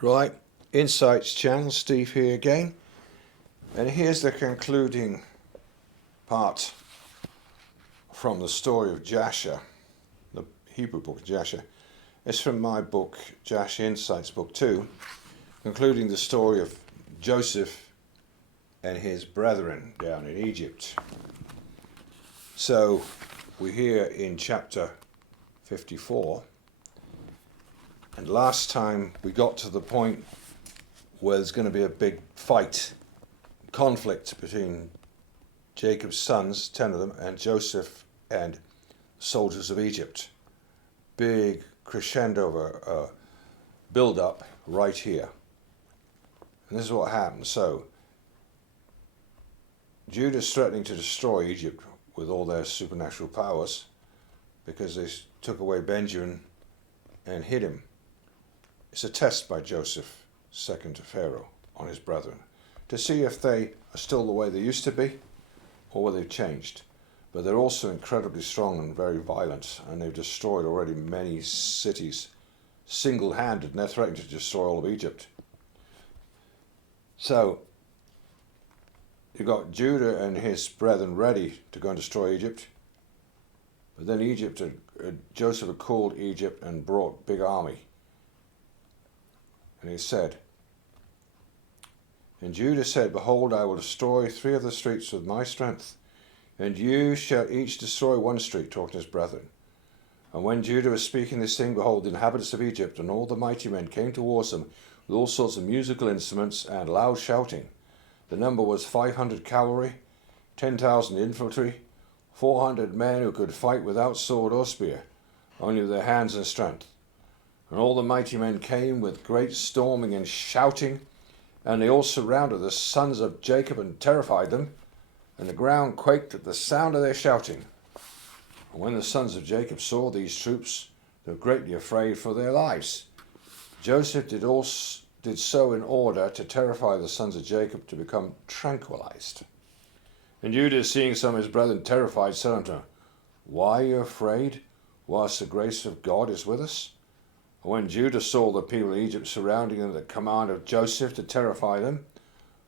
Right, Insights channel, Steve here again, and here's the concluding part from the story of Jasher, the Hebrew book of Jasher. It's from my book, Jasher Insights, book 2, concluding the story of Joseph and his brethren down in Egypt. So we're here in chapter 54, and last time we got to the point where there's going to be a big fight, conflict between Jacob's sons, 10 of them, and Joseph and soldiers of Egypt. Big crescendo build up right here. And this is what happened. So Judah's threatening to destroy Egypt with all their supernatural powers because they took away Benjamin and hid him. It's a test by Joseph, second to Pharaoh, on his brethren, to see if they are still the way they used to be or whether they've changed. But they're also incredibly strong and very violent, and they've destroyed already many cities single-handed, and they're threatening to destroy all of Egypt. So you've got Judah and his brethren ready to go and destroy Egypt. But then Joseph had called Egypt and brought a big army. And he said, and Judah said, behold, I will destroy 3 of the streets with my strength, and you shall each destroy 1 street, talking to his brethren. And when Judah was speaking this thing, behold, the inhabitants of Egypt and all the mighty men came towards them with all sorts of musical instruments and loud shouting. The number was 500 cavalry, 10,000 infantry, 400 men who could fight without sword or spear, only with their hands and strength. And all the mighty men came with great storming and shouting, and they all surrounded the sons of Jacob and terrified them, and the ground quaked at the sound of their shouting. And when the sons of Jacob saw these troops, they were greatly afraid for their lives. Joseph did so in order to terrify the sons of Jacob to become tranquilized. And Judah, seeing some of his brethren terrified, said unto him, why are you afraid, whilst the grace of God is with us? And when Judah saw the people of Egypt surrounding them at the command of Joseph to terrify them,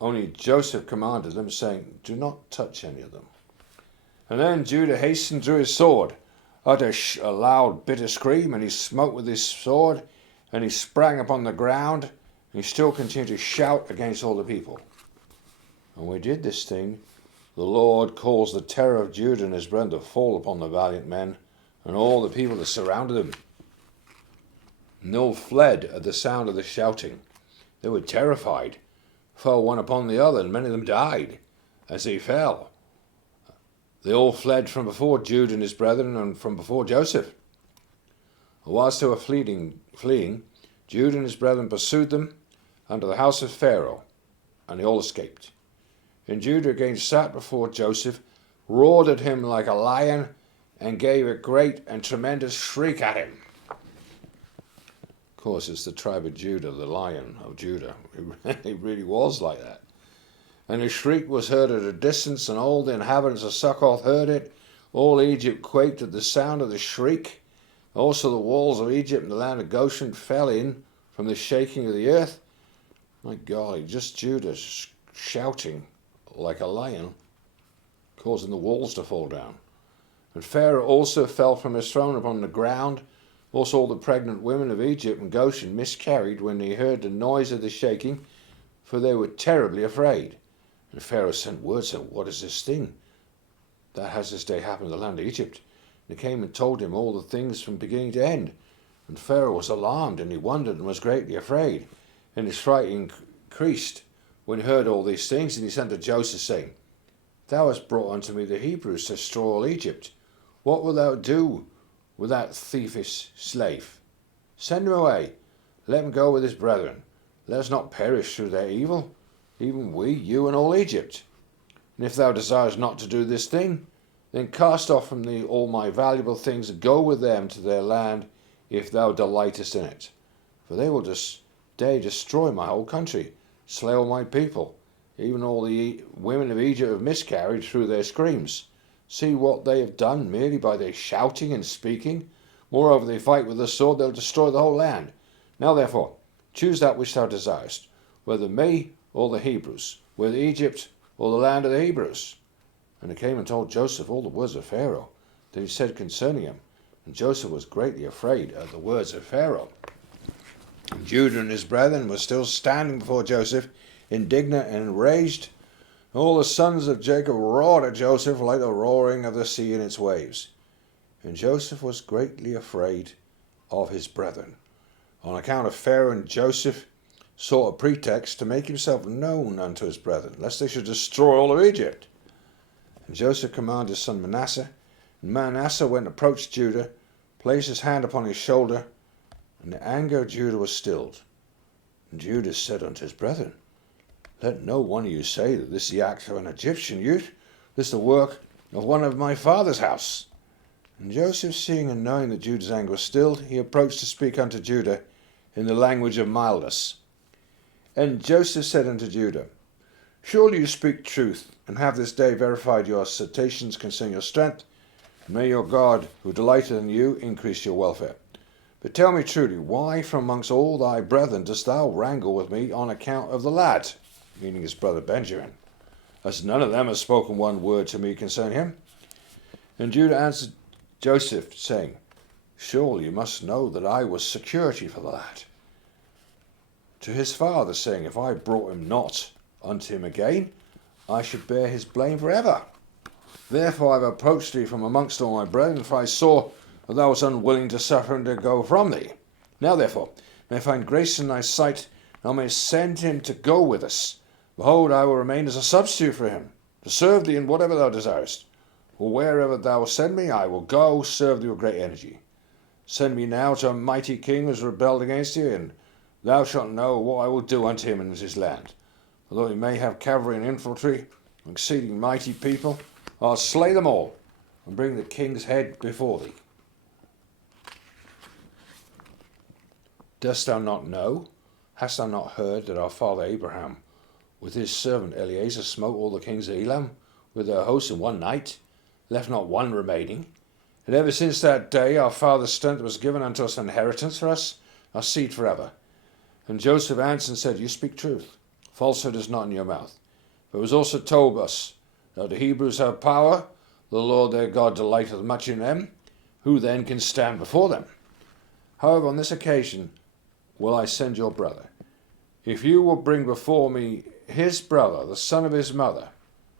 only Joseph commanded them, saying, do not touch any of them. And then Judah hastened, drew his sword, uttered a loud bitter scream, and he smote with his sword, and he sprang upon the ground, and he still continued to shout against all the people. And when he did this thing, the Lord caused the terror of Judah and his brethren to fall upon the valiant men, and all the people that surrounded them. And they all fled at the sound of the shouting. They were terrified, fell one upon the other, and many of them died as they fell. They all fled from before Judah and his brethren and from before Joseph. And whilst they were fleeing, Judah and his brethren pursued them unto the house of Pharaoh, and they all escaped. And Judah again sat before Joseph, roared at him like a lion, and gave a great and tremendous shriek at him. Of course, it's the tribe of Judah, the lion of Judah. It really was like that. And his shriek was heard at a distance, and all the inhabitants of Succoth heard it. All Egypt quaked at the sound of the shriek. Also the walls of Egypt and the land of Goshen fell in from the shaking of the earth. My golly, just Judah shouting like a lion, causing the walls to fall down. And Pharaoh also fell from his throne upon the ground. Also all the pregnant women of Egypt and Goshen miscarried when they heard the noise of the shaking, for they were terribly afraid. And Pharaoh sent word, saying, what is this thing that has this day happened in the land of Egypt? And they came and told him all the things from beginning to end. And Pharaoh was alarmed, and he wondered and was greatly afraid. And his fright increased when he heard all these things. And he sent to Joseph, saying, thou hast brought unto me the Hebrews to destroy all Egypt. What wilt thou do with that thievish slave? Send him away, let him go with his brethren. Let us not perish through their evil, even we, you, and all Egypt. And if thou desirest not to do this thing, then cast off from thee all my valuable things, and go with them to their land, if thou delightest in it. For they will destroy my whole country, slay all my people. Even all the women of Egypt have miscarried through their screams. See what they have done merely by their shouting and speaking. Moreover, they fight with the sword, they'll destroy the whole land. Now therefore, Choose that which thou desirest, whether me or the Hebrews, whether Egypt or the land of the Hebrews. And they came and told Joseph all the words of Pharaoh that he said concerning him. And Joseph was greatly afraid at the words of Pharaoh. And Judah and his brethren were still standing before Joseph, indignant and enraged. All the sons of Jacob roared at Joseph like the roaring of the sea in its waves. And Joseph was greatly afraid of his brethren. On account of Pharaoh, and Joseph sought a pretext to make himself known unto his brethren, lest they should destroy all of Egypt. And Joseph commanded his son Manasseh. And Manasseh went and approached Judah, placed his hand upon his shoulder, and the anger of Judah was stilled. And Judah said unto his brethren, Let no one of you say that this is the act of an Egyptian youth, this is the work of one of my father's house. And Joseph, seeing and knowing that Judah's anger was stilled, he approached to speak unto Judah in the language of mildness. And Joseph said unto Judah, Surely you speak truth, and have this day verified your assertions concerning your strength. And may your God, who delighteth in you, increase your welfare. But tell me truly, why from amongst all thy brethren dost thou wrangle with me on account of the lad? Meaning his brother Benjamin, as none of them has spoken one word to me concerning him. And Judah answered Joseph, saying, Surely you must know that I was security for the lad. To his father, saying, If I brought him not unto him again, I should bear his blame forever. Therefore I have approached thee from amongst all my brethren, for I saw that thou wast unwilling to suffer him to go from thee. Now therefore, may I find grace in thy sight, and thou mayest send him to go with us. Behold, I will remain as a substitute for him, to serve thee in whatever thou desirest. For wherever thou send me, I will go serve thee with great energy. Send me now to a mighty king who has rebelled against thee, and thou shalt know what I will do unto him in his land. Although he may have cavalry and infantry, exceeding mighty people, I'll slay them all, and bring the king's head before thee. Dost thou not know? Hast thou not heard that our father Abraham, with his servant Eliezer, smote all the kings of Elam with their hosts in one night, left not one remaining? And ever since that day our father's strength was given unto us an inheritance for us, our seed forever. And Joseph answered and said, You speak truth. Falsehood is not in your mouth. For it was also told us that the Hebrews have power, the Lord their God delighteth much in them. Who then can stand before them? However, on this occasion will I send your brother. If you will bring before me his brother, the son of his mother,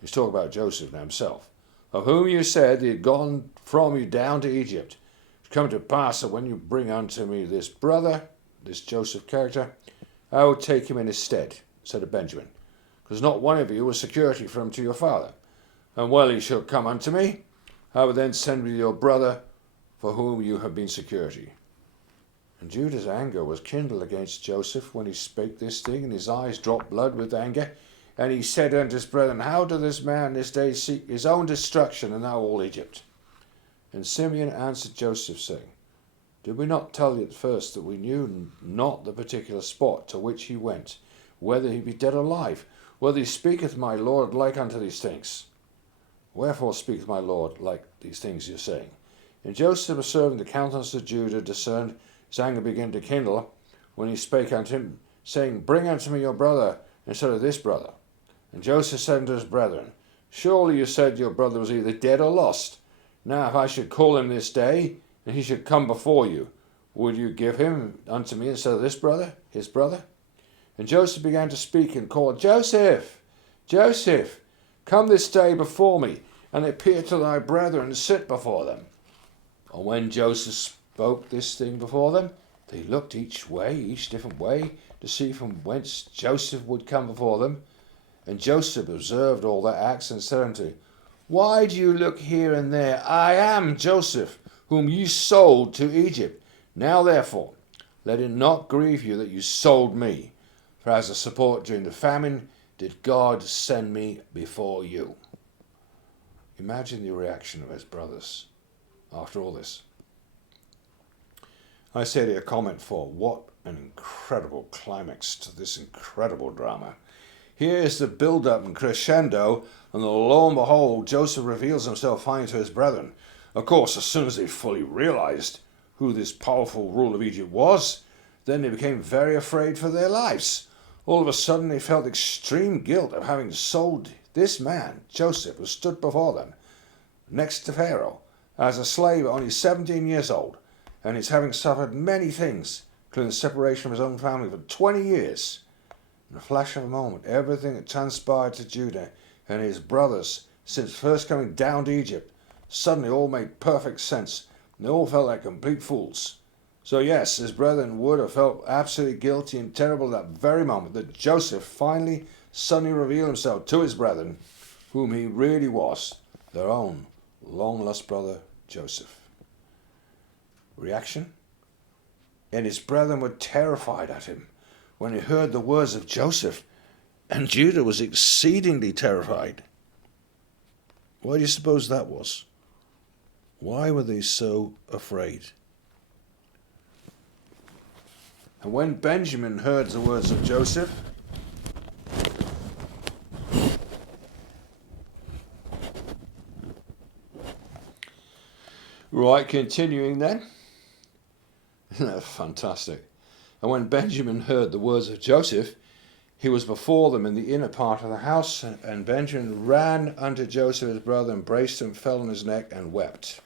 he's talking about Joseph now himself, of whom you said he had gone from you down to Egypt, it come to pass that when you bring unto me this brother, this Joseph character, I will take him in his stead, said to Benjamin, because not one of you was security for him to your father. And well he shall come unto me, I will then send with your brother, for whom you have been security. And Judah's anger was kindled against Joseph when he spake this thing, and his eyes dropped blood with anger. And he said unto his brethren, How doth this man this day seek his own destruction, and now all Egypt? And Simeon answered Joseph, saying, Did we not tell you at first that we knew not the particular spot to which he went, whether he be dead or alive, whether he speaketh my Lord like unto these things? Wherefore speaketh my Lord like these things you are saying? And Joseph, observing the countenance of Judah, discerned his anger began to kindle, when he spake unto him, saying, Bring unto me your brother instead of this brother. And Joseph said unto his brethren, Surely you said your brother was either dead or lost. Now if I should call him this day, and he should come before you, would you give him unto me instead of this brother, his brother? And Joseph began to speak and called, Joseph, Joseph, come this day before me, and appear to thy brethren, and sit before them. And when Joseph spoke this thing before them, they looked each different way, to see from whence Joseph would come before them. And Joseph observed all their acts, and said unto him, Why do you look here and there? I am Joseph, whom you sold to Egypt. Now therefore, let it not grieve you that you sold me, for as a support during the famine did God send me before you. Imagine the reaction of his brothers after all this. I say to a comment for what an incredible climax to this incredible drama. Here is the build-up and crescendo, and lo and behold, Joseph reveals himself finally to his brethren. Of course, as soon as they fully realized who this powerful ruler of Egypt was, Then they became very afraid for their lives. All of a sudden they felt extreme guilt of having sold this man, Joseph, who stood before them, next to Pharaoh, as a slave only 17 years old, and he's having suffered many things, including separation from his own family for 20 years. In a flash of a moment, everything that transpired to Judah and his brothers since first coming down to Egypt suddenly all made perfect sense. They all felt like complete fools. So yes, his brethren would have felt absolutely guilty and terrible at that very moment that Joseph finally suddenly revealed himself to his brethren, whom he really was, their own long-lost brother Joseph. Reaction? And his brethren were terrified at him when he heard the words of Joseph, and Judah was exceedingly terrified. Why do you suppose that was? Why were they so afraid? And when Benjamin heard the words of Joseph, right, continuing then. Isn't that fantastic? And when Benjamin heard the words of Joseph, he was before them in the inner part of the house, and Benjamin ran unto Joseph his brother, embraced him, fell on his neck, and wept.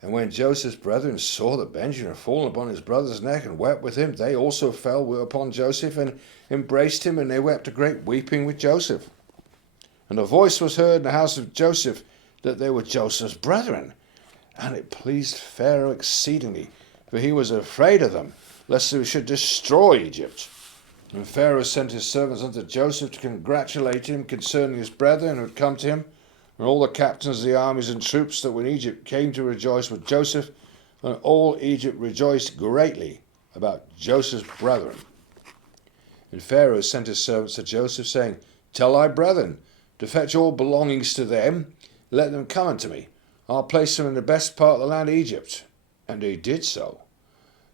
And when Joseph's brethren saw that Benjamin had fallen upon his brother's neck and wept with him, they also fell upon Joseph and embraced him, and they wept a great weeping with Joseph. And a voice was heard in the house of Joseph that they were Joseph's brethren. And it pleased Pharaoh exceedingly, for he was afraid of them, lest they should destroy Egypt. And Pharaoh sent his servants unto Joseph to congratulate him concerning his brethren who had come to him. And all the captains of the armies and troops that were in Egypt came to rejoice with Joseph, and all Egypt rejoiced greatly about Joseph's brethren. And Pharaoh sent his servants to Joseph, saying, Tell thy brethren to fetch all belongings to them, let them come unto me. I'll place them in the best part of the land of Egypt. And they did so.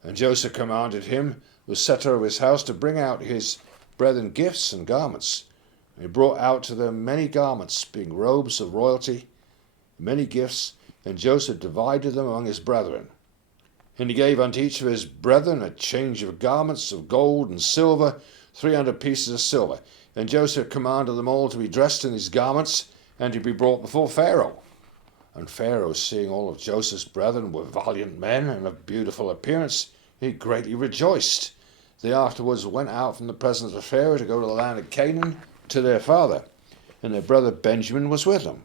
And Joseph commanded him, the setter of his house, to bring out his brethren gifts and garments. And he brought out to them many garments, being robes of royalty, many gifts, and Joseph divided them among his brethren. And he gave unto each of his brethren a change of garments of gold and silver, 300 pieces of silver. And Joseph commanded them all to be dressed in these garments, and to be brought before Pharaoh. And Pharaoh, seeing all of Joseph's brethren were valiant men and of beautiful appearance, he greatly rejoiced. They afterwards went out from the presence of Pharaoh to go to the land of Canaan to their father, and their brother Benjamin was with them.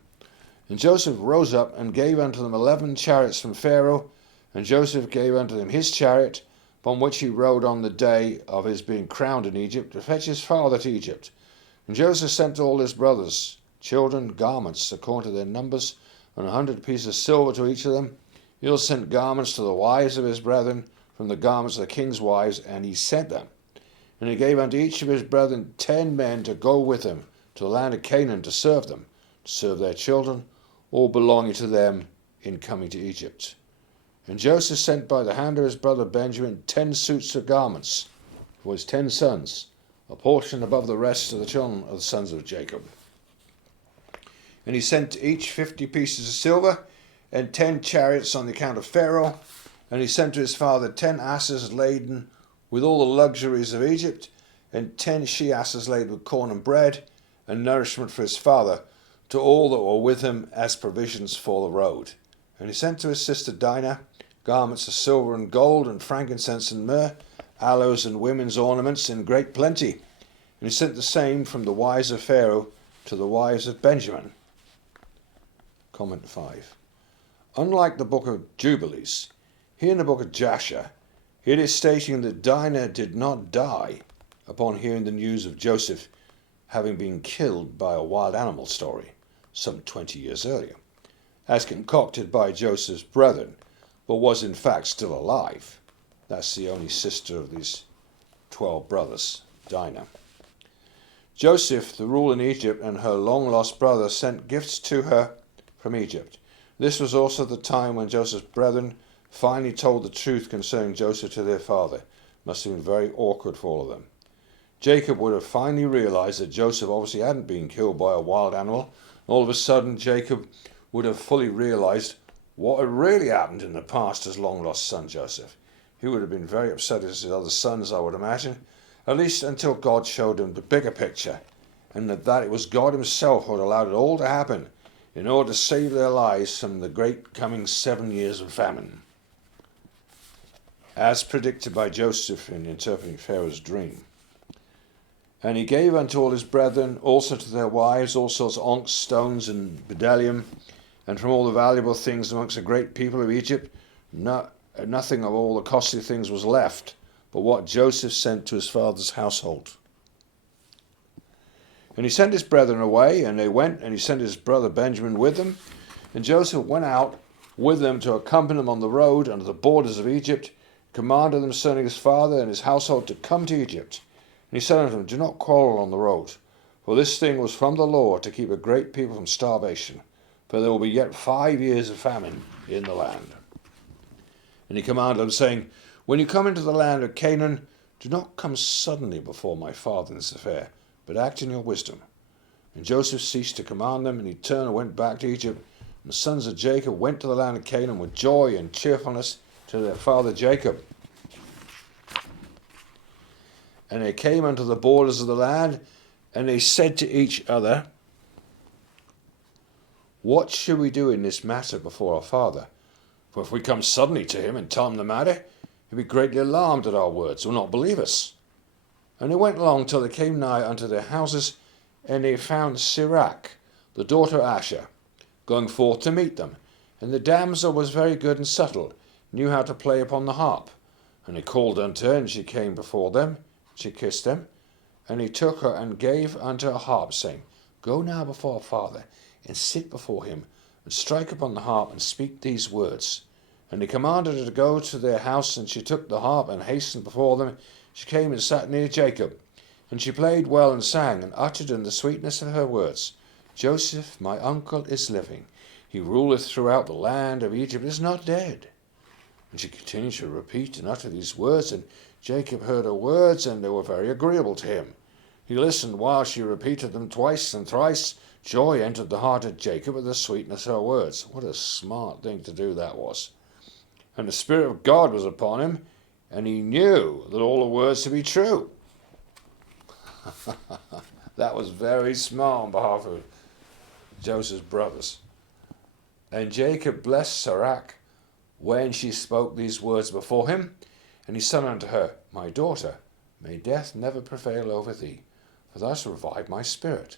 And Joseph rose up and gave unto them 11 chariots from Pharaoh, and Joseph gave unto them his chariot, upon which he rode on the day of his being crowned in Egypt, to fetch his father to Egypt. And Joseph sent to all his brothers children garments according to their numbers, and 100 pieces of silver to each of them. He also sent garments to the wives of his brethren from the garments of the king's wives, and he sent them. And he gave unto each of his brethren 10 men to go with him to the land of Canaan to serve them, to serve their children, all belonging to them in coming to Egypt. And Joseph sent by the hand of his brother Benjamin 10 suits of garments for his 10 sons, a portion above the rest of the children of the sons of Jacob. And he sent to each 50 pieces of silver and 10 chariots on the account of Pharaoh. And he sent to his father 10 asses laden with all the luxuries of Egypt, and 10 she-asses laden with corn and bread, and nourishment for his father, to all that were with him as provisions for the road. And he sent to his sister Dinah garments of silver and gold, and frankincense and myrrh, aloes and women's ornaments in great plenty. And he sent the same from the wives of Pharaoh to the wives of Benjamin. Comment 5. Unlike the book of Jubilees, here in the book of Jasher, it is stating that Dinah did not die upon hearing the news of Joseph having been killed by a wild animal story some 20 years earlier, as concocted by Joseph's brethren, but was in fact still alive. That's the only sister of these 12 brothers, Dinah. Joseph, the ruler in Egypt, and her long-lost brother sent gifts to her from Egypt. This was also the time when Joseph's brethren finally told the truth concerning Joseph to their father. Must have been very awkward for all of them. Jacob would have finally realized that Joseph obviously hadn't been killed by a wild animal. All of a sudden, Jacob would have fully realized what had really happened in the past to his long-lost son Joseph. He would have been very upset as his other sons, I would imagine, at least until God showed him the bigger picture, and that it was God himself who had allowed it all to happen in order to save their lives from the great coming 7 years of famine, as predicted by Joseph in interpreting Pharaoh's dream. And he gave unto all his brethren, also to their wives, all sorts of onyx stones and bdellium, and from all the valuable things amongst the great people of Egypt, nothing of all the costly things was left, but what Joseph sent to his father's household. And he sent his brethren away, and they went, and he sent his brother Benjamin with them. And Joseph went out with them to accompany them on the road unto the borders of Egypt, commanded them concerning his father and his household to come to Egypt. And he said unto them, Do not quarrel on the road, for this thing was from the Lord to keep a great people from starvation, for there will be yet 5 years of famine in the land. And he commanded them, saying, When you come into the land of Canaan, do not come suddenly before my father in this affair, but act in your wisdom. And Joseph ceased to command them, and he turned and went back to Egypt. And the sons of Jacob went to the land of Canaan with joy and cheerfulness to their father Jacob. And they came unto the borders of the land, and they said to each other, What shall we do in this matter before our father? For if we come suddenly to him and tell him the matter, he'll be greatly alarmed at our words, will not believe us. And they went along till they came nigh unto their houses, and they found Sirach, the daughter of Asher, going forth to meet them. And the damsel was very good and subtle, knew how to play upon the harp. And they called unto her, and she came before them. She kissed them, and he took her and gave unto her a harp, saying, Go now before our father, and sit before him, and strike upon the harp, and speak these words. And he commanded her to go to their house, and she took the harp, and hastened before them. She came and sat near Jacob, and she played well and sang, and uttered in the sweetness of her words, Joseph, my uncle, is living. He ruleth throughout the land of Egypt, is not dead. And she continued to repeat and utter these words, and Jacob heard her words, and they were very agreeable to him. He listened while she repeated them twice and thrice. Joy entered the heart of Jacob at the sweetness of her words. What a smart thing to do that was. And the Spirit of God was upon him, and he knew that all the words to be true. That was very smart on behalf of Joseph's brothers. And Jacob blessed Sirach when she spoke these words before him. And he said unto her, My daughter, may death never prevail over thee, for thou hast revived my spirit.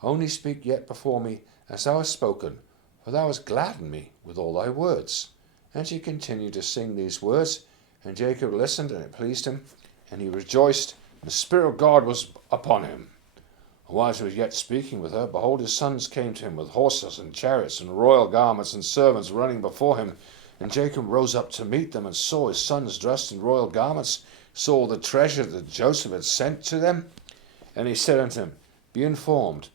Only speak yet before me as thou hast spoken, for thou hast gladdened me with all thy words. And she continued to sing these words, and Jacob listened, and it pleased him, and he rejoiced, and the Spirit of God was upon him. And while he was yet speaking with her, behold, his sons came to him with horses and chariots and royal garments and servants running before him. And Jacob rose up to meet them, and saw his sons dressed in royal garments, saw the treasure that Joseph had sent to them. And he said unto them, Be informed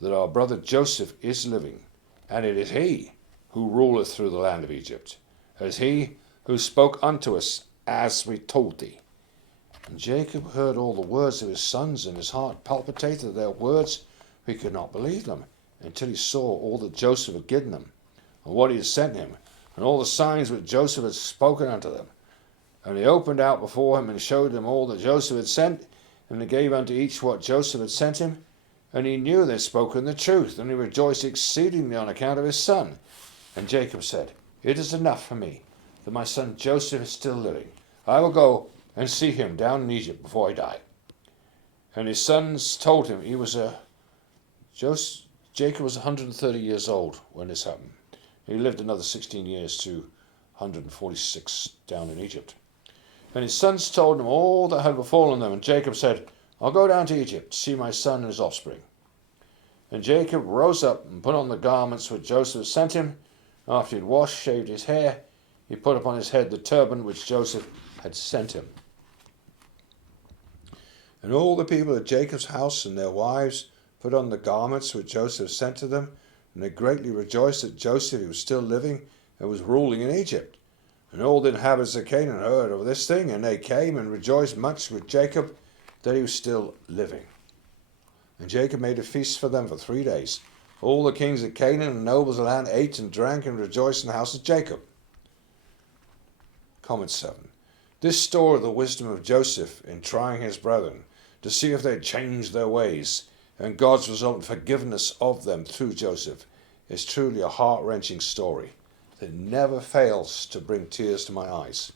that our brother Joseph is living, and it is he who ruleth through the land of Egypt. It is he who spoke unto us as we told thee. And Jacob heard all the words of his sons, and his heart palpitated at their words. He could not believe them, until he saw all that Joseph had given them, and what he had sent him, and all the signs which Joseph had spoken unto them. And he opened out before him, and showed him all that Joseph had sent, and he gave unto each what Joseph had sent him. And he knew they had spoken the truth, and he rejoiced exceedingly on account of his son. And Jacob said, It is enough for me that my son Joseph is still living. I will go and see him down in Egypt before I die. And his sons told him Jacob was 130 years old when this happened. He lived another 16 years to 146 down in Egypt. And his sons told him all that had befallen them. And Jacob said, I'll go down to Egypt to see my son and his offspring. And Jacob rose up and put on the garments which Joseph sent him. After he had washed, shaved his hair, he put upon his head the turban which Joseph had sent him. And all the people of Jacob's house and their wives put on the garments which Joseph sent to them, and they greatly rejoiced that Joseph, who was still living, and was ruling in Egypt. And all the inhabitants of Canaan heard of this thing, and they came and rejoiced much with Jacob that he was still living. And Jacob made a feast for them for 3 days. All the kings of Canaan and nobles of the land ate and drank and rejoiced in the house of Jacob. Comment 7. This story of the wisdom of Joseph in trying his brethren to see if they'd changed their ways and God's resultant forgiveness of them through Joseph is truly a heart-wrenching story that never fails to bring tears to my eyes.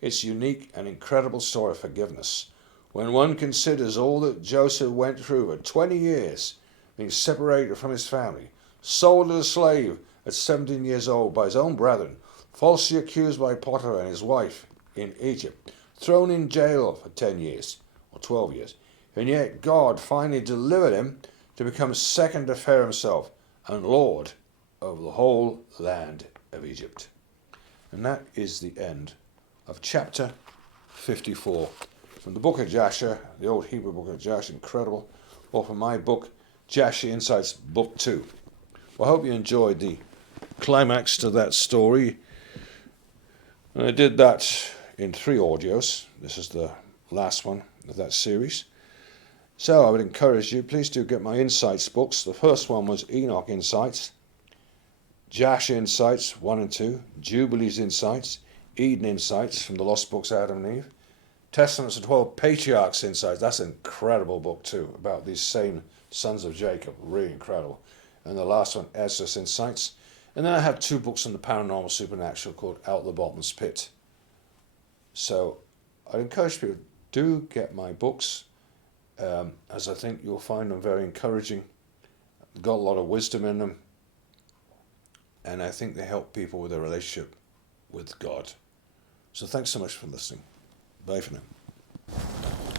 It's a unique and incredible story of forgiveness. When one considers all that Joseph went through for 20 years, being separated from his family, sold as a slave at 17 years old by his own brethren, falsely accused by Potiphar and his wife in Egypt, thrown in jail for 10 years or 12 years, and yet God finally delivered him to become second to Pharaoh himself and Lord over the whole land of Egypt. And that is the end of chapter 54 from the book of Jasher, the old Hebrew book of Jasher, incredible, or from my book, Jasher Insights, Book 2. Well, I hope you enjoyed the climax to that story. And I did that in 3 audios. This is the last one of that series. So I would encourage you, please do get my Insights books. The first one was Enoch Insights, Jasher Insights 1 and 2, Jubilees Insights, Eden Insights from the Lost Books Adam and Eve, Testaments of 12 Patriarchs Insights. That's an incredible book too, about these same sons of Jacob, really incredible. And the last one, Ezra's Insights. And then I have 2 books on the paranormal supernatural called Out the Bottomless Pit. So I'd encourage people, do get my books, as I think you'll find them very encouraging. They've got a lot of wisdom in them, and I think they help people with their relationship with God. So thanks so much for listening. Bye for now.